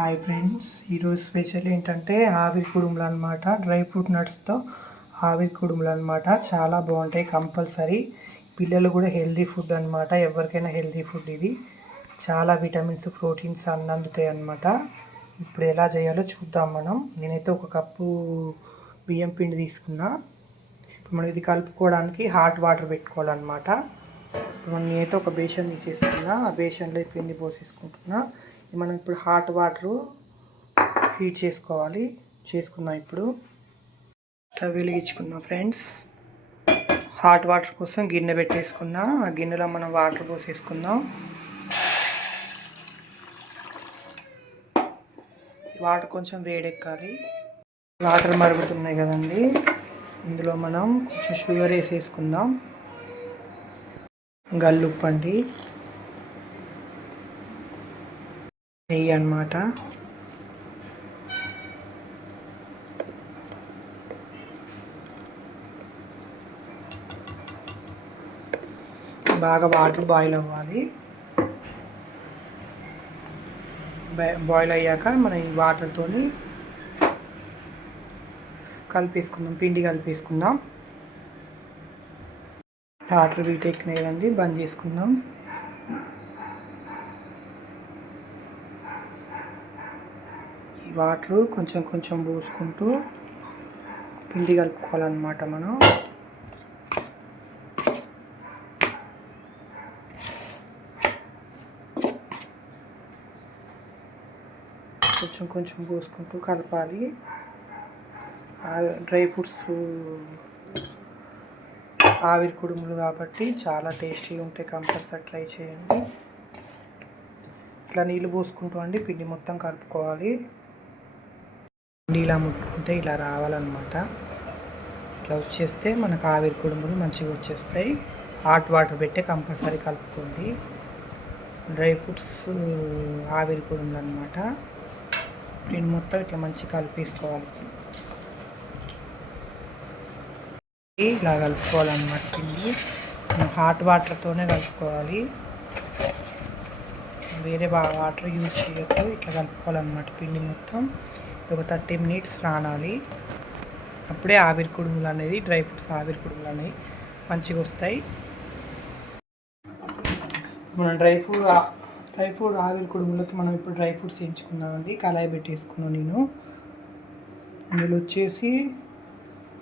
Hi friends ఈరోజు special ఏంటంటే ఆవిరి కుడుములు అనమాట డ్రై ఫ్రూట్ నట్స్తో ఆవిరి కుడుములు అనమాట చాలా బాగుంటాయి కంపల్సరీ. పిల్లలు కూడా హెల్దీ ఫుడ్ అనమాట ఎవరికైనా హెల్దీ ఫుడ్ ఇది. చాలా విటమిన్స్ ప్రోటీన్స్ అన్ని అందుతాయి అనమాట ఇప్పుడు ఎలా చేయాలో చూద్దాం మనం. నేనైతే ఒక కప్పు బియ్యం పిండి తీసుకున్నా. ఇప్పుడు మనం ఇది కలుపుకోవడానికి హాట్ వాటర్ పెట్టుకోవాలన్నమాట. ఇప్పుడు మనం నేనైతే ఒక బేషన్ తీసేసుకున్నా. ఆ బేషన్లో పిండి పోసేసుకుంటున్నా. మనం ఇప్పుడు హాట్ వాటరు హీట్ చేసుకోవాలి. చేసుకుందాం ఇప్పుడు. స్టవ్ వెలిగించుకుందాం ఫ్రెండ్స్. హాట్ వాటర్ కోసం గిన్నె పెట్టేసుకుందాం ఆ గిన్నెలో మనం వాటర్ పోసేసుకుందాం. వాటర్ కొంచెం వేడెక్కాలి. వాటర్ మరుగుతున్నాయి కదండి. ఇందులో మనం కొంచెం షుగర్ వేసేసుకుందాం. గల్లుప్పండి. నెయ్యి అన్నమాట. బాగా వాటర్ బాయిల్ అవ్వాలి. బాయిల్ అయ్యాక మనం ఈ వాటర్తో కలిపేసుకుందాం పిండి కలిపేసుకుందాం. వాటర్ వీటెక్కినాయి కదండి బంద్ చేసుకుందాం ఈ వాటర్ కొంచెం కొంచెం పోసుకుంటూ పిండి కలుపుకోవాలన్నమాట మనం. కొంచెం కొంచెం పోసుకుంటూ కలపాలి. డ్రై ఫ్రూట్స్ ఆవిరి కుడుములు కాబట్టి చాలా టేస్టీగా ఉంటాయి. కంపల్సరీ ట్రై చేయండి. ఇట్లా నీళ్ళు పోసుకుంటూ అండి పిండి మొత్తం కలుపుకోవాలి. ఇలా ముట్టుకుంటే ఇలా రావాలన్నమాట. ఇట్లా వచ్చేస్తే మనకు ఆవిరి కుడుములు మంచిగా వచ్చేస్తాయి. హాట్ వాటర్ పెట్టే కంపల్సరీ కలుపుకోండి. డ్రై ఫ్రూట్స్ ఆవిరి కుడుములు అనమాట పిండి మొత్తం ఇట్లా మంచిగా కలిపేసుకోవాలి. ఇలా కలుపుకోవాలన్నమాట పిండి. మనం హాట్ వాటర్తోనే కలుపుకోవాలి. వేరే బాగా వాటర్ యూజ్ చేయొద్దు. ఇట్లా కలుపుకోవాలన్నమాట పిండి మొత్తం. ఒక థర్టీ మినిట్స్ రానాలి. అప్పుడే ఆవిరి కుడుములు అనేది డ్రై ఫ్రూట్స్ ఆవిరి కుడుములు అనేవి మంచిగా వస్తాయి. మన డ్రై ఫ్రూట్ డ్రై ఫ్రూట్ ఆవిరి కుడుములకి మనం ఇప్పుడు డ్రై ఫ్రూట్స్ వేయించుకున్నామండి. కళాయి పెట్టేసుకున్నాను నేను. అందులో వచ్చేసి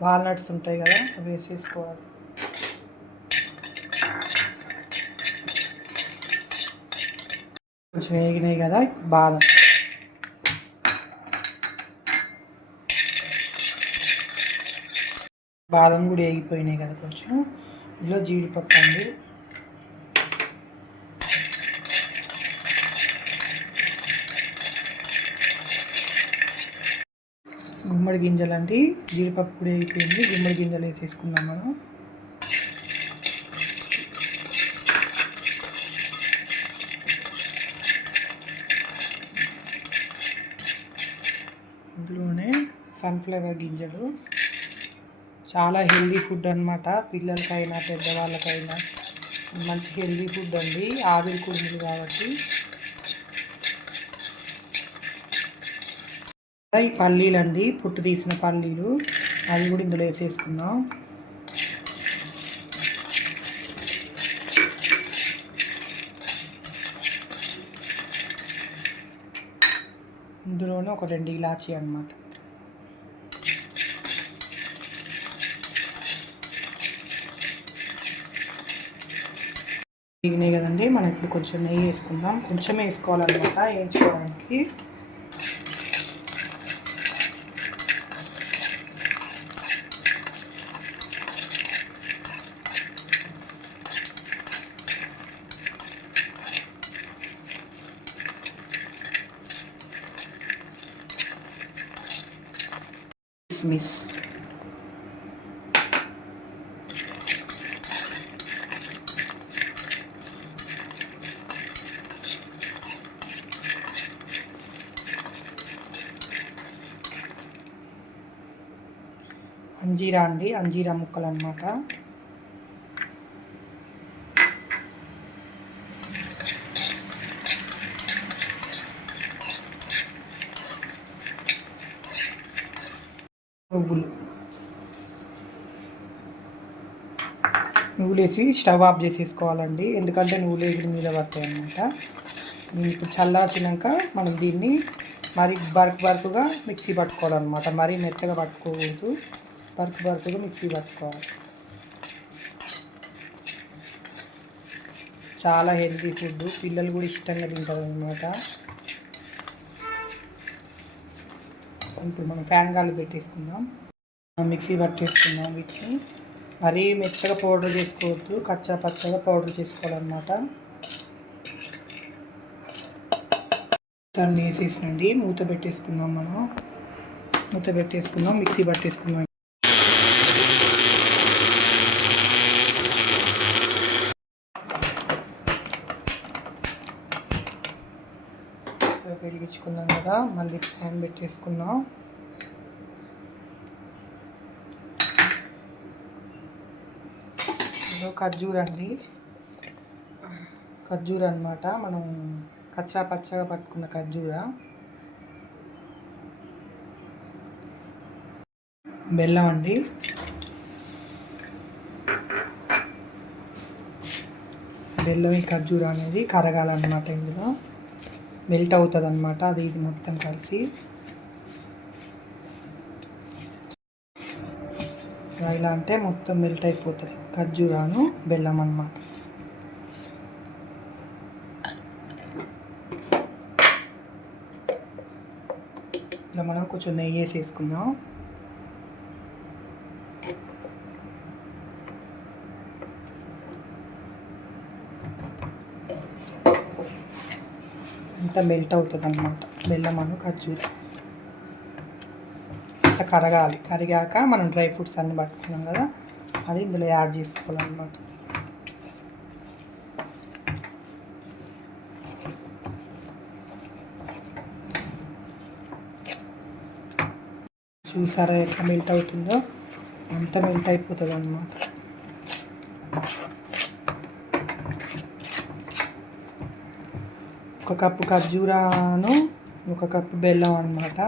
వాల్నట్స్ ఉంటాయి కదా అవి వేసేసుకోవాలి. కొంచెం వేగినాయి కదా బాదం. బాదం కూడా వేగిపోయినాయి కదా కొంచెం. ఇందులో జీడిపప్పు అండి. గుమ్మడి గింజలు అండి. జీడిపప్పు కూడా అయిపోయింది గుమ్మడి గింజలు వేసేసుకుందాం మనం. ఇందులోనే సన్ఫ్లవర్ గింజలు. చాలా హెల్దీ ఫుడ్ అనమాట పిల్లలకైనా పెద్దవాళ్ళకైనా. మంచి హెల్దీ ఫుడ్ అండి. ఆవిరి కుడుములు కాబట్టి. ఈ పల్లీలు అండి పుట్టు తీసిన పల్లీలు. అవి కూడా ఇందులో వేసేసుకుందాం. ఇందులోనే ఒక రెండు ఇలాచీ అనమాట వేగినాయి కదండి. మనం ఇప్పుడు కొంచెం నెయ్యి వేసుకుందాం. కొంచెం వేసుకోవాలన్నమాట. వేయించుకోవడానికి అంజీరా అండి అంజీరా ముక్కలు అనమాట నువ్వులు. నువ్వులు వేసి స్టవ్ ఆఫ్ చేసేసుకోవాలండి. ఎందుకంటే నువ్వులు వేసిన మీద పడతాయి అనమాట ఇప్పుడు చల్లార్చినాక మనం దీన్ని మరి బర్క్ బర్క్గా మిక్సీ పట్టుకోవాలన్నమాట. మరీ మెత్తగా పట్టుకోకూడదు. బర్క్ బర్క్గా మిక్సీ పట్టుకోవాలి. చాలా హెల్తీ ఫుడ్ పిల్లలు కూడా ఇష్టంగా తింటారు అనమాట ఇప్పుడు మనం ఫ్యాన్ గాలి పెట్టేసుకుందాం. మిక్సీ పట్టేసుకుందాం వీటిని. మరీ మెత్తగా పౌడర్ చేసుకోవద్దు కచ్చా పచ్చగా పౌడర్ చేసుకోవాలన్నమాట. దాన్ని వేసేసినండి మూత పెట్టేసుకుందాం మనం. మూత పెట్టేసుకుందాం మిక్సీ పట్టేసుకుందాం వెలిగించుకున్నాం కదా మళ్ళీ ప్యాన్ పెట్టేసుకున్నాం. ఇదో ఖర్జూర అండి. ఖర్జూర అనమాట మనం కచ్చా పచ్చగా పట్టుకున్న ఖర్జూర. బెల్లం అండి. బెల్లం ఈ ఖర్జూర అనేది కరగాలన్నమాట ఇందులో. మెల్ట్ అవుతుంది అనమాట అది ఇది మొత్తం కలిసి. ఇలా అంటే మొత్తం మెల్ట్ అయిపోతుంది. ఖర్జూరాను బెల్లం అనమాట ఇలా మనం కొంచెం నెయ్యి వేసేసుకుందాం. అంతా మెల్ట్ అవుతుంది అనమాట బెల్లమను అను ఖర్జూర. కరగాలి. కరిగాక మనం డ్రై ఫ్రూట్స్ అన్నీ పట్టుకున్నాం కదా అది ఇందులో యాడ్ చేసుకోవాలన్నమాట. చూసారా ఎట్లా మెల్ట్ అవుతుందో? అంత మెల్ట్ అయిపోతుంది అనమాట ఒక కప్పు ఖర్జూరాను ఒక కప్పు బెల్లం అనమాట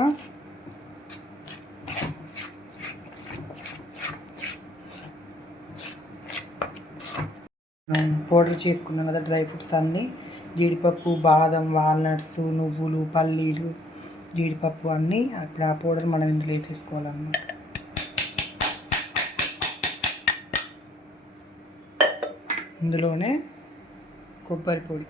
పౌడర్ చేసుకున్నాం కదా డ్రై ఫ్రూట్స్ అన్నీ. జీడిపప్పు బాదం వాల్నట్స్ నువ్వులు పల్లీలు జీడిపప్పు అన్నీ అప్పుడు ఆ పౌడర్ మనం ఇందులో వేసేసుకోవాలన్నమాట. ఇందులోనే కొబ్బరి పొడి.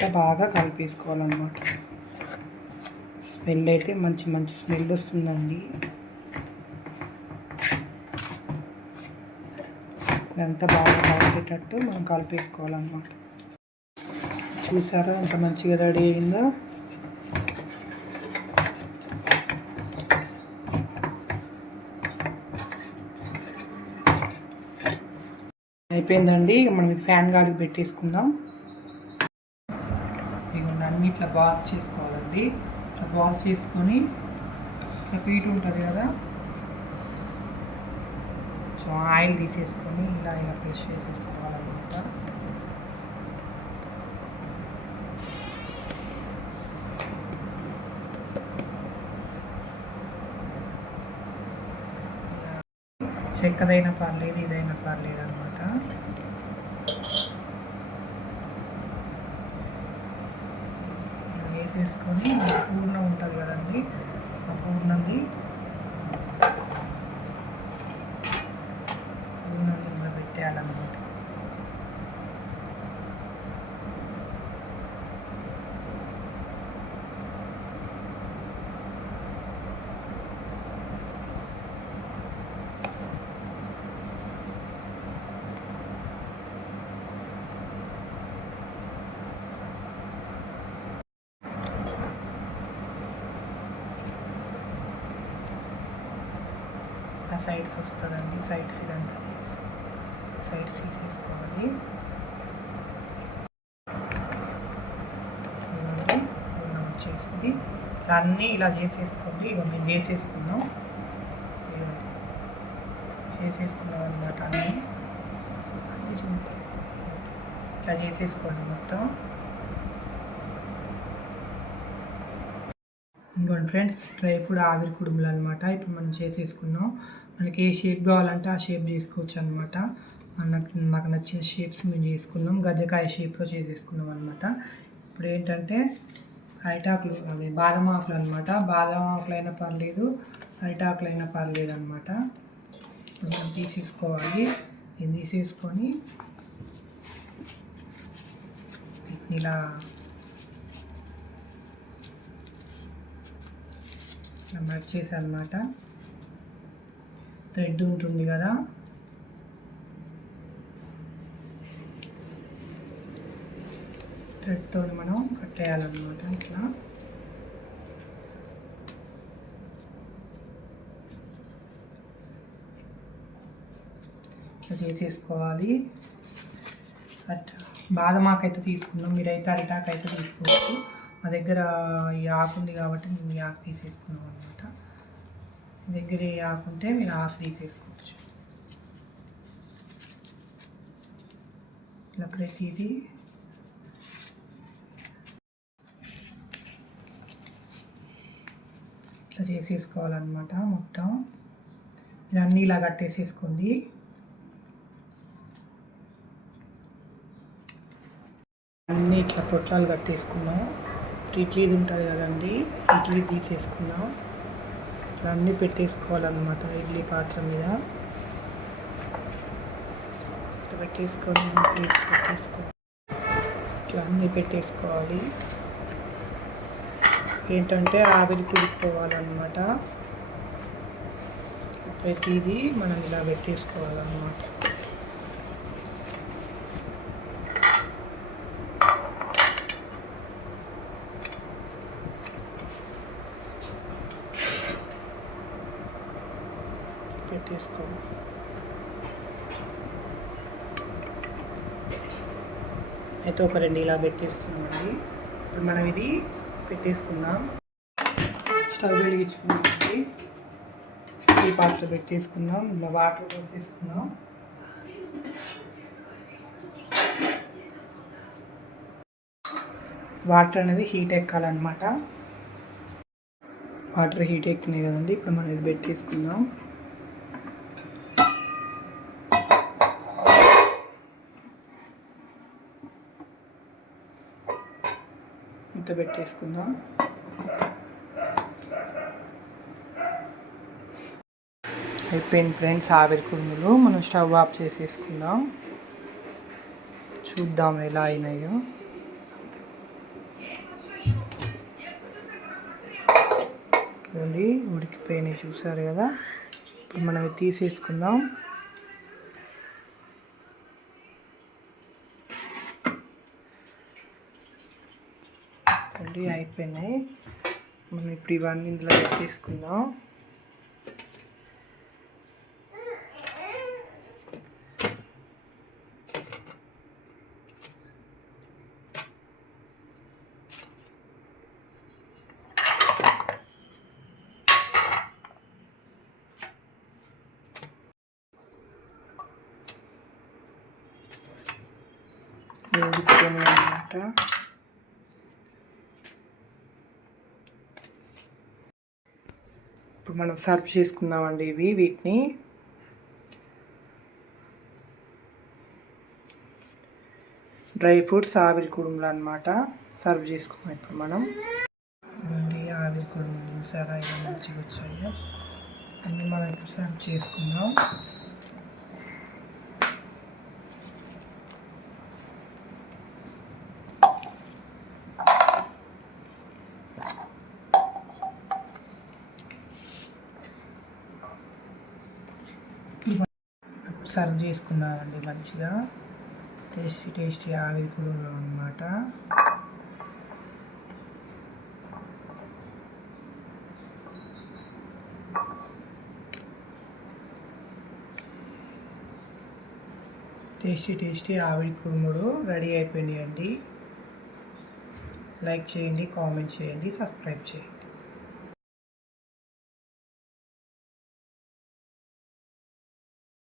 అంతా బాగా కలిపేసుకోవాలన్నమాట. స్మెల్ అయితే మంచి మంచి స్మెల్ వస్తుందండి. ఇదంతా బాగా కలిపేటట్టు మనం కలిపేసుకోవాలన్నమాట. చూసారా ఎంత మంచిగా రెడీ అయిందో? అయిపోయిందండి. మనం ఫ్యాన్ గాలికి పెట్టేసుకుందాం. ఇట్లా బాల్స్ చేసుకోవాలండి. ఇట్లా బాల్స్ చేసుకొని ఇట్లా పీట ఉంటుంది కదా. కొంచెం ఆయిల్ తీసేసుకొని ఇలా ఇలా ప్రెష్ చేసేసుకోవాలన్నమాట. చెక్కదైనా పర్లేదు ఇదైనా పర్లేదు. చేసుకొని పూర్ణం ఉంటుంది కదండి. ఆ పూర్ణంది పూర్ణం ఇందులో పెట్టేయాలన్నమాట ఆ సైడ్స్ వస్తుందండి సైడ్స్ ఇదంతా తీసి సైడ్స్ తీసేసుకోవాలి. వచ్చేసింది. ఇలా అన్నీ ఇలా చేసేసుకోండి ఇక మేము చేసేసుకున్నాం. చేసేసుకున్నాం అనమాట అన్నీ. అన్నీ ఇట్లా చేసేసుకోండి మొత్తం. ఇంకోండి ఫ్రెండ్స్ డ్రై ఫ్రూట్ ఆవిరి కుడుములు అనమాట ఇప్పుడు మనం చేసేసుకున్నాం మనకి ఏ షేప్ కావాలంటే ఆ షేప్ చేసుకోవచ్చు అనమాట మనకు మాకు నచ్చిన షేప్స్ మేము చేసుకున్నాం గజ్జకాయ షేప్లో చేసేసుకున్నాం అనమాట ఇప్పుడు ఏంటంటే అరిటాకులు అదే బాదం ఆకులు అనమాట బాదం ఆకులు అయినా పర్లేదు అరిటాకులు అయినా పర్లేదు అనమాట ఇప్పుడు మనం తీసేసుకోవాలి. ఇది తీసేసుకొని ఇలా ఇలా మర్చేసి అనమాట థ్రెడ్ ఉంటుంది కదా. థ్రెడ్తో మనం కట్టేయాలన్నమాట ఇట్లా. ఇట్లా చేసేసుకోవాలి. అట్ బాదం ఆకు తీసుకున్నాం. మీరైతే అరిటాకైతే తీసుకోవచ్చు. మా దగ్గర ఈ ఆకు ఉంది కాబట్టి మేము ఈ ఆకు తీసేసుకున్నాం అనమాట మీ దగ్గర ఏ ఆకు ఉంటే మీరు ఆకు తీసేసుకోవచ్చు. ఇలా ప్రతిదీ ఇట్లా చేసేసుకోవాలన్నమాట మొత్తం. మీరు అన్నీ ఇలా కట్టేసేసుకోండి. అన్నీ ఇట్లా పొట్లాలు కట్టేసుకున్నాం. ఇడ్లీది ఉంటుంది కదండి. ఇడ్లీ తీసేసుకున్నాం ఇట్లా అన్నీ పెట్టేసుకోవాలన్నమాట ఇడ్లీ పాత్ర మీద. ఇట్లా పెట్టేసుకొని ప్లేట్స్ పెట్టేసుకోవాలి ఇట్లా అన్నీ పెట్టేసుకోవాలి. ఏంటంటే ఆవిరి పులిపోవాలన్నమాట ప్రతిదీ మనం ఇలా పెట్టేసుకోవాలన్నమాట. పెట్టేసుకోవాలి అయితే ఒక రెండు ఇలా పెట్టేస్తున్నామండి ఇప్పుడు మనం ఇది పెట్టేసుకుందాం. స్టవ్ వెలిగించుకున్నామండి ఈ పాత్ర పెట్టేసుకుందాం. ఇలా వాటర్ పోసేసుకుందాం. వాటర్ అనేది హీట్ ఎక్కాలన్నమాట. వాటర్ హీట్ ఎక్కినాయి కదండి. ఇప్పుడు మనం ఇది పెట్టేసుకుందాం. ఇంత పెట్టేసుకుందాం అయిపోయింది ఫ్రెండ్స్ ఆవిరి కుడుములు మనం స్టవ్ ఆఫ్ చేసేసుకుందాం. చూద్దాం ఎలా అయినాయో. చూడండి ఉడికిపోయినాయి చూసారు కదా. ఇప్పుడు మనం తీసేసుకుందాం. రెడీ అయిపోయినాయి. మనం ఇప్పుడు ఇవన్నీ ఇందులో పెట్టేసుకుందాం అన్నమాట మనం సర్వ్ చేసుకుందామండి ఇవి వీటిని. డ్రై ఫ్రూట్స్ ఆవిరి కుడుములు అనమాట సర్వ్ చేసుకున్నాం ఇప్పుడు మనం. అండి ఆవిరి కుడుములు చూసారా? ఇలా మంచిగా వచ్చాయో. అన్నీ మనం ఇప్పుడు సర్వ్ చేసుకుందాం. సర్వ్ చేసుకున్నామండి మంచిగా. టేస్టీ టేస్టీ ఆవిరి కూడా అనమాట టేస్టీ టేస్టీ ఆవిరి కురుముడు రెడీ అయిపోయినాయండి. లైక్ చేయండి కామెంట్ చేయండి సబ్స్క్రైబ్ చేయండి.